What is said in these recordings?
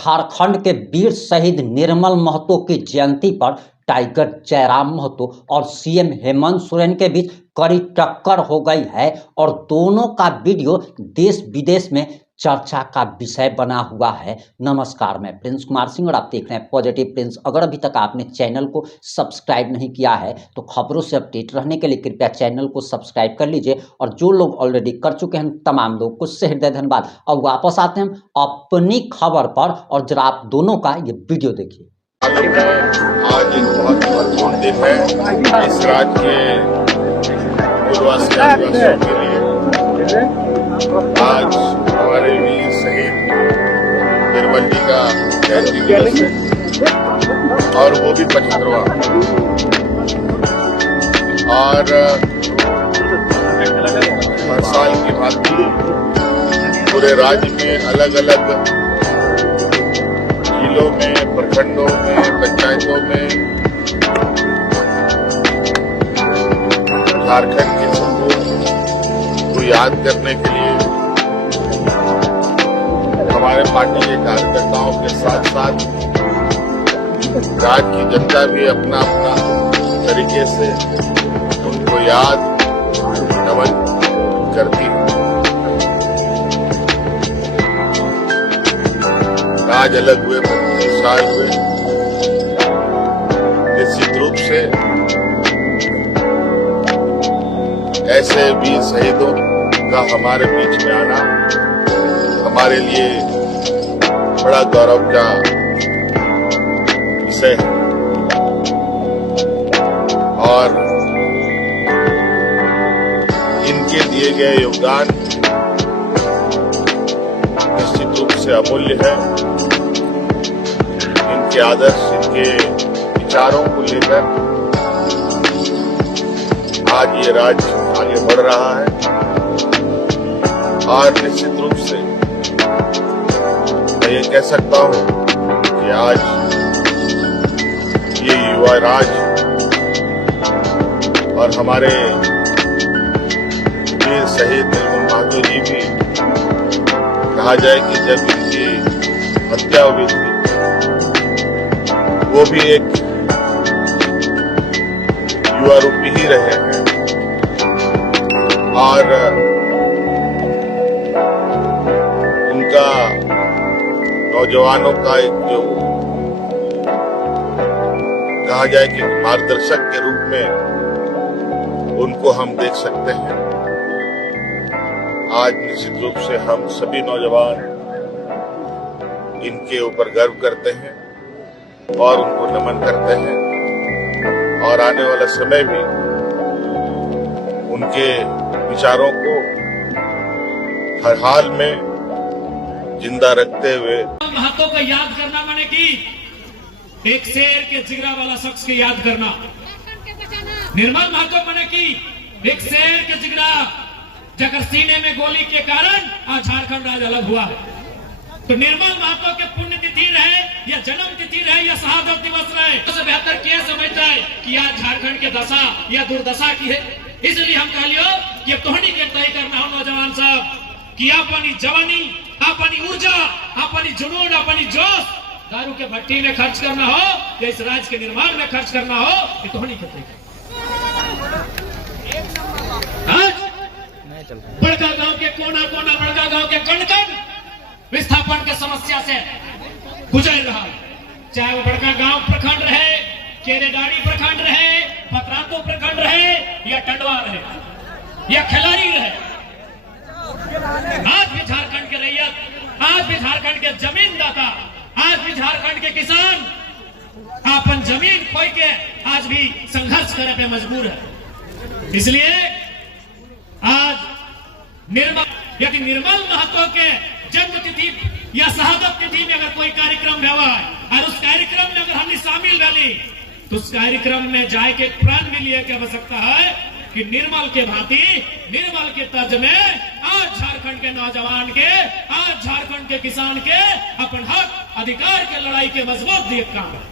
झारखंड के वीर शहीद निर्मल महतो की जयंती पर टाइगर जयराम महतो और सीएम हेमंत सोरेन के बीच कड़ी टक्कर हो गई है और दोनों का वीडियो देश विदेश में चर्चा का विषय बना हुआ है। नमस्कार, मैं प्रिंस कुमार सिंह और आप देख रहे हैं पॉजिटिव प्रिंस। अगर अभी तक आपने चैनल को सब्सक्राइब नहीं किया है तो खबरों से अपडेट रहने के लिए कृपया चैनल को सब्सक्राइब कर लीजिए और जो लोग ऑलरेडी कर चुके हैं तमाम लोग को हृदय धन्यवाद। अब वापस आते हैं अपनी खबर पर और जरा आप दोनों का ये वीडियो देखिए। आज एक बहुत महत्वपूर्ण दिन है इस राज्य के पूर्ववासी आदिवासियों के लिए। आज हमारे वीर शहीद निर्मल जी का जयंती दिवस है और वो भी 75वां। और हर साल की भांति पूरे राज्य में अलग अलग जिलों में, प्रखंडों में, पंचायतों में झारखंड के सपूत को याद करने के लिए हमारे पार्टी के कार्यकर्ताओं के साथ साथ राज्य की जनता भी अपना अपना तरीके से उनको याद नमन करती है। आज अलग हुए 25 साल हुए। निश्चित रूप से ऐसे वीर शहीदों का हमारे बीच में आना हमारे लिए बड़ा गौरव का विषय है और इनके दिए गए योगदान निश्चित रूप से अमूल्य है। इनके आदर्श, इनके विचारों को लेकर आज ये राज्य आगे बढ़ रहा है और निश्चित रूप से मैं ये कह सकता हूं कि आज ये युवा राज्य और हमारे वीर शहीद निर्मल महतो जी भी कहा जाए कि जब इनकी हत्या हुई थी वो भी एक युवा रूपी ही रहे हैं और उनका नौजवानों का एक जो कहा जाए कि मार्गदर्शक के रूप में उनको हम देख सकते हैं। आज निश्चित रूप से हम सभी नौजवान इनके ऊपर गर्व करते हैं और उनको नमन करते हैं और आने वाला समय भी उनके विचारों को हर हाल में जिंदा रखते हुए। महतो को याद करना माने कि एक शेर के जिगरा वाला शख्स को याद करना। निर्मल महतो माने कि एक शेर के जिगरा जगर सीने में गोली के कारण आज झारखंड राज्य अलग हुआ है। तो निर्मल महतो के पुण्यतिथि रहे या जन्म तिथि रहे या शहादत दिवस रहे, उससे बेहतर क्या समझता है कि आज झारखंड के दशा या दुर्दशा की है। इसलिए हम कह लियो कि तोहनी के तय करना हो नौजवान साहब कि अपनी जवानी, अपनी ऊर्जा, अपनी जुनून, अपनी जोश दारू के भट्टी में खर्च करना हो या इस राज्य के निर्माण में खर्च करना हो, ये तोहनी के तय। आज बड़का गांव के कोना कोना, बड़का गांव के कण कण विस्थापन के समस्या से गुजर रहा है। चाहे वो बड़का गांव प्रखंड रहे, केरेडारी प्रखंड रहे, पतरातू प्रखंड रहे या टंडवा रहे या खिलाड़ी रहे। आज भी झारखंड के रैयत, आज भी झारखंड के जमीनदाता, आज भी झारखंड के किसान अपन जमीन खोई के आज भी संघर्ष करे पे मजबूर है। इसलिए आज यदि निर्मल महतो के जन्म तिथि या शहादत तिथि में अगर कोई कार्यक्रम हुआ और उस कार्यक्रम में अगर हमने शामिल रही तो उस कार्यक्रम में जाए के प्रण भी लिए की आवश्यकता है कि निर्मल के भांति, निर्मल के तर्ज में आज झारखंड के नौजवान के, आज झारखंड के किसान के अपन हक अधिकार के लड़ाई के मजबूत दिए काम है।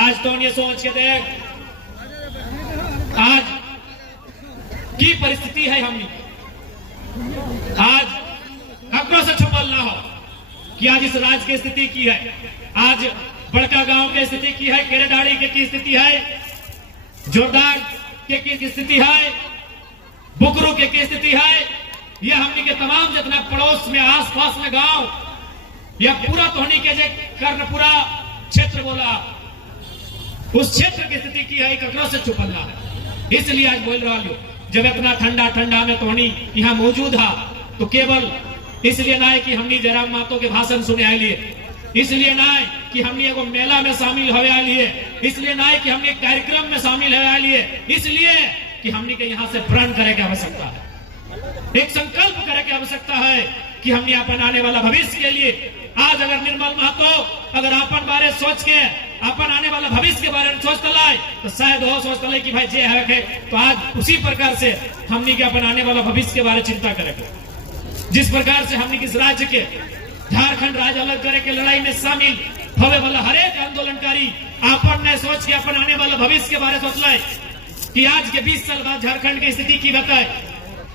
आज तो ये सोच के देख आज की परिस्थिति है। हमने आज खबरों से छुपल ना हो कि आज इस राज्य की स्थिति की है, आज बड़का गांव की स्थिति की है, केरेडाड़ी की स्थिति है, जोरदार की स्थिति है, बुकरू की स्थिति है। यह हमने के तमाम जितना पड़ोस में आसपास में गांव या पूरा तोहनी के जे कर्णपुरा क्षेत्र बोला, उस क्षेत्र की स्थिति की है, ककरों से छुपल रहा है। इसलिए आज बोल रहा हूं, जब इतना ठंडा ठंडा में तोहनी यहाँ मौजूद है तो केवल इसलिए ना है कि हमने जयराम महतो के भाषण सुने आए लिए, इसलिए ना है कि हमने एगो मेला में शामिल हुए आए लिए, इसलिए ना है कि हमने कार्यक्रम में शामिल हुए आए लिए, इसलिए कि हमने के यहाँ से प्रण करे की आवश्यकता है, एक संकल्प करे की आवश्यकता है कि हमने अपन आने वाला भविष्य के लिए आज अगर निर्मल महतो अगर अपन बारे सोच के अपन आने वाला भविष्य के बारे में सोचता लाए तो शायद वो सोचता लाए कि भाई जे है तो आज उसी प्रकार से हमने के अपन आने वाला भविष्य के बारे में चिंता करेंगे। जिस प्रकार से हमने किस राज्य के झारखंड राज्य अलग करे के लड़ाई में शामिल होने वाला हर एक आंदोलनकारी अपन ने सोच के अपन आने वाला भविष्य के बारे में सोच लाए कि आज के 20 साल बाद झारखंड की स्थिति की बताए,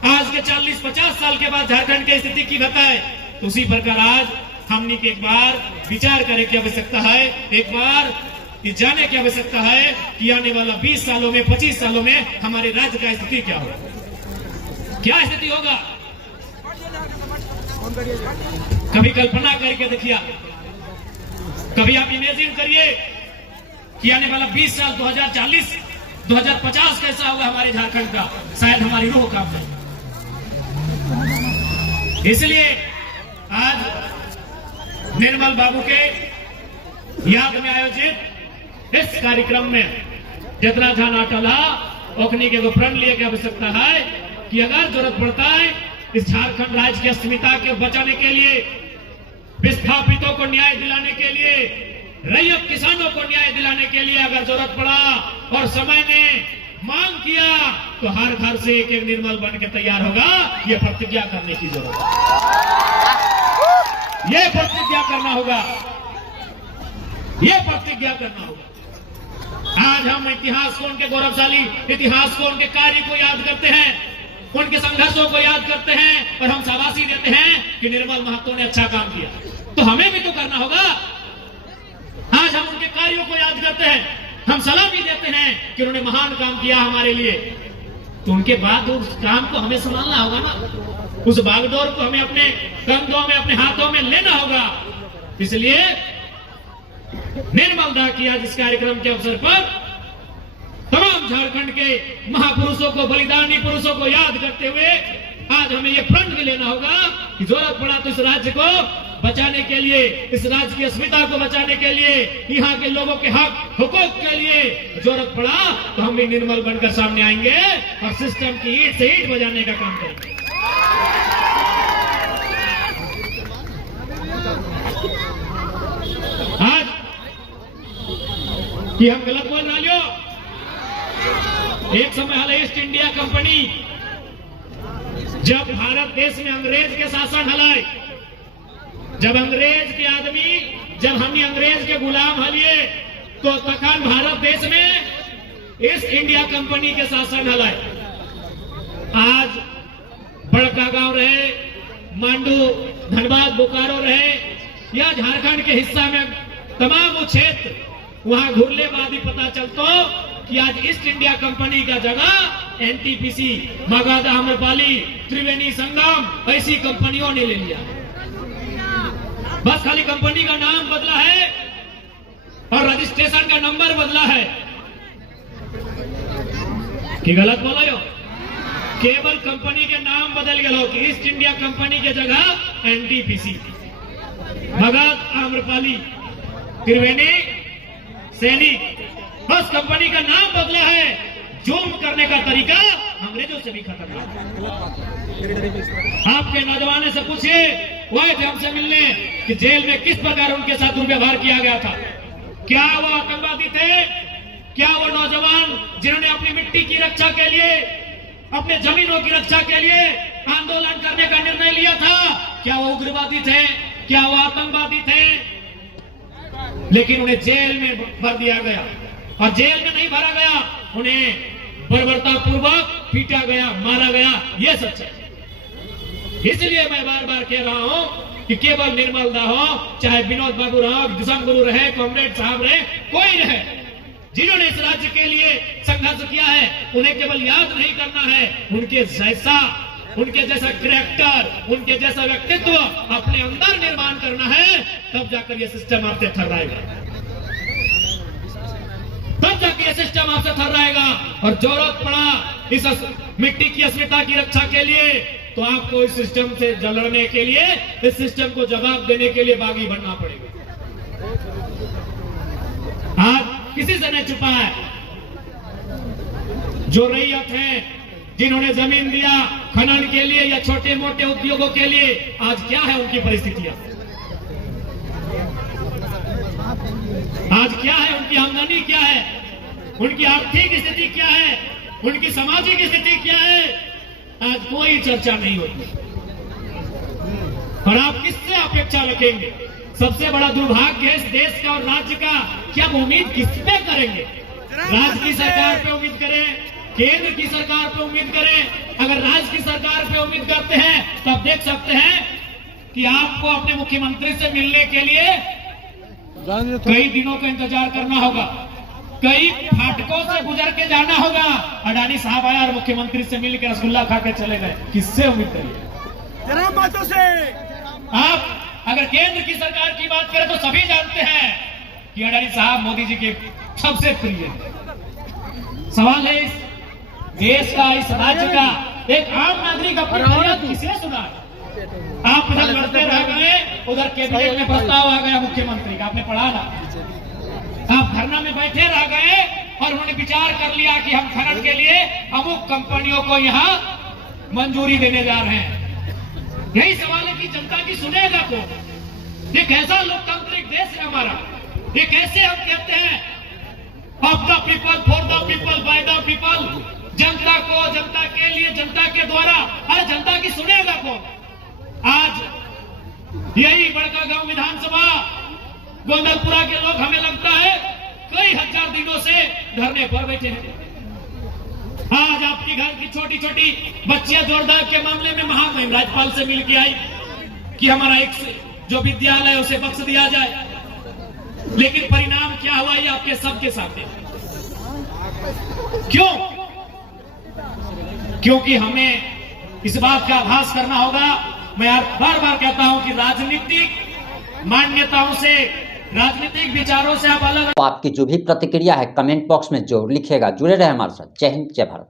आज के 40-50 साल के बाद झारखंड की स्थिति की बताए, तो उसी प्रकार आज हमने के एक बार विचार करे की आवश्यकता है, एक बार ये जाने की आवश्यकता है कि आने वाला 20 सालों में 25 सालों में हमारे राज्य का स्थिति क्या होगा, क्या स्थिति होगा। कभी कल्पना करके देखिए, कभी आप इमेजिन करिए कि आने वाला 20 साल 2040 2050 कैसा होगा हमारे झारखंड का, शायद हमारी रूह कांप जाए। इसलिए आज निर्मल बाबू के याद में आयोजित इस कार्यक्रम में जितना जाना टला ओखनी के प्रण लिए की आवश्यकता है कि अगर जरूरत पड़ता है इस झारखंड राज्य की अस्मिता के बचाने के लिए, विस्थापितों को न्याय दिलाने के लिए, रैयत किसानों को न्याय दिलाने के लिए अगर जरूरत पड़ा और समय ने मांग किया तो हर घर से एक एक निर्मल बन के तैयार होगा। ये प्रतिज्ञा करने की जरूरत है, ये प्रतिज्ञा करना होगा, ये प्रतिज्ञा करना होगा। आज हम इतिहास को, उनके गौरवशाली इतिहास को, उनके कार्य को याद करते हैं, उनके संघर्षों को याद करते हैं और हम शाबाशी देते हैं कि निर्मल महतो ने अच्छा काम किया, तो हमें भी तो करना होगा। आज हम उनके कार्यों को याद करते हैं, हम सलामी देते हैं कि उन्होंने महान काम किया हमारे लिए, तो उनके बाद उस काम को हमें संभालना होगा ना, उस बागडोर को हमें अपने कंधों में, अपने हाथों में लेना होगा। इसलिए निर्मल दा की आज इस कार्यक्रम के अवसर पर तमाम झारखंड के महापुरुषों को, बलिदानी पुरुषों को याद करते हुए आज हमें यह प्रण भी लेना होगा कि जरूरत पड़ा तो इस राज्य को बचाने के लिए, इस राज्य की अस्मिता को बचाने के लिए, यहाँ के लोगों के हक हुकूक के लिए जरूरत पड़ा तो हम भी निर्मल बनकर सामने आएंगे और सिस्टम की ईंट से ईंट बजाने का काम करेंगे। आज कि हम गलत बोल रहा लियो, एक समय हाल ईस्ट इंडिया कंपनी जब भारत देश में अंग्रेज के शासन हलाए, जब अंग्रेज के आदमी, जब हमने अंग्रेज के गुलाम हलिए तो तखन भारत देश में ईस्ट इंडिया कंपनी के शासन हलाए। आज बड़का गांव रहे, मांडू, धनबाद, बोकारो रहे या झारखंड के हिस्सा में तमाम वो क्षेत्र, वहां घुरले बाद ही पता चलतो कि आज ईस्ट इंडिया कंपनी का जगह एनटीपीसी, मगध, आम्रपाली, त्रिवेणी संगम ऐसी कंपनियों ने ले लिया। बस खाली कंपनी का नाम बदला है और रजिस्ट्रेशन का नंबर बदला है कि गलत बोलो यो, केवल कंपनी के नाम बदल गए कि ईस्ट इंडिया कंपनी के जगह एनटीपीसी, मगध, आम्रपाली, त्रिवेणी, सैनिक, बस कंपनी का नाम बदला है। जुर्म करने का तरीका अंग्रेजों से भी खतरनाक है। आपके नौजवानों से पूछिए, वो आए थे हमसे मिलने कि जेल में किस प्रकार उनके साथ दुर्व्यवहार किया गया था। क्या वो आतंकवादी थे? क्या वो नौजवान जिन्होंने अपनी मिट्टी की रक्षा के लिए, अपने जमीनों की रक्षा के लिए आंदोलन करने का निर्णय लिया था, क्या वो उग्रवादी थे? क्या वो आतंकवादी थे? लेकिन उन्हें जेल में भर दिया गया और जेल में नहीं भरा गया, उन्हें बर्बरता पूर्वक पीटा गया, मारा गया। यह सच है। इसलिए मैं बार बार कह रहा हूं कि केवल निर्मल दा हो, चाहे विनोद बाबू रहो, दिशम गुरु रहे, कॉमरेड साहब रहे, कोई रहे, जिन्होंने इस राज्य के लिए संघर्ष किया है, उन्हें केवल याद नहीं करना है, उनके जैसा कैरेक्टर, उनके जैसा व्यक्तित्व अपने अंदर निर्माण करना है, तब जाकर यह सिस्टम आपसे ठहराएगा, तब जाकर यह सिस्टम आपसे ठहराएगा। और जरूरत पड़ा इस मिट्टी की अस्मिता की रक्षा के लिए, तो आपको इस सिस्टम से लड़ने के लिए, इस सिस्टम को जवाब देने के लिए बागी बनना पड़ेगा। आज किसी से नहीं छुपा है, जो रैयत है, जिन्होंने जमीन दिया खनन के लिए या छोटे मोटे उद्योगों के लिए, आज क्या है उनकी परिस्थितियां, आज क्या है उनकी आमदनी, क्या है उनकी आर्थिक स्थिति, क्या है उनकी सामाजिक स्थिति, क्या है, आज कोई चर्चा नहीं होती। और आप किससे अपेक्षा रखेंगे? सबसे बड़ा दुर्भाग्य है इस देश का और राज्य का कि आप उम्मीद किस पे करेंगे? राज्य की सरकार पे उम्मीद करें, केंद्र की सरकार पे उम्मीद करें। अगर राज्य की सरकार पे उम्मीद करते हैं तो आप देख सकते हैं कि आपको अपने मुख्यमंत्री से मिलने के लिए कई दिनों का इंतजार करना होगा, कई फाटकों से गुजर के जाना होगा। अडानी साहब आया और मुख्यमंत्री से मिलकर रसगुल्ला खा के चले गए, किससे उम्मीद करिए? जरा बातों से आप अगर केंद्र की सरकार की बात करें तो सभी जानते हैं कि अडानी साहब मोदी जी के सबसे प्रिय हैं। सवाल है इस देश का, इस राज्य का एक आम नागरिक अपनी फरियाद किसे सुनाए? आप इधर लड़ते रह गए, उधर कैबिनेट में प्रस्ताव आ गया मुख्यमंत्री का, आपने पढ़ा ना? आप धरना में बैठे रह गए और उन्होंने विचार कर लिया कि हम खनन के लिए अमुक कंपनियों को यहाँ मंजूरी देने जा रहे हैं। यही सवाल है कि जनता की सुनेगा कौन? ये कैसा लोकतांत्रिक देश है हमारा? ये कैसे हम कहते हैं of the people, for the people, by the people, जनता को, जनता के लिए, जनता के द्वारा। अरे जनता की सुनेगा कौन? आज यही बड़कागांव विधानसभा गोंदलपुरा के लोग, हमें लगता है कई हजार दिनों से धरने पर बैठे हैं। आज आपकी घर की छोटी छोटी बच्चियां जोरदार के मामले में महामहिम राज्यपाल से मिल के आई कि हमारा एक जो विद्यालय है उसे बख्श दिया जाए, लेकिन परिणाम क्या हुआ ये आपके सबके सामने। क्यों? क्योंकि हमें इस बात का आभास करना होगा, मैं बार बार कहता हूं कि राजनीतिक मान्यताओं से, राजनीतिक विचारों से आप अलग। तो आपकी जो भी प्रतिक्रिया है कमेंट बॉक्स में जरूर लिखिएगा। जुड़े रहे हमारे साथ। जय हिंद, जय भारत।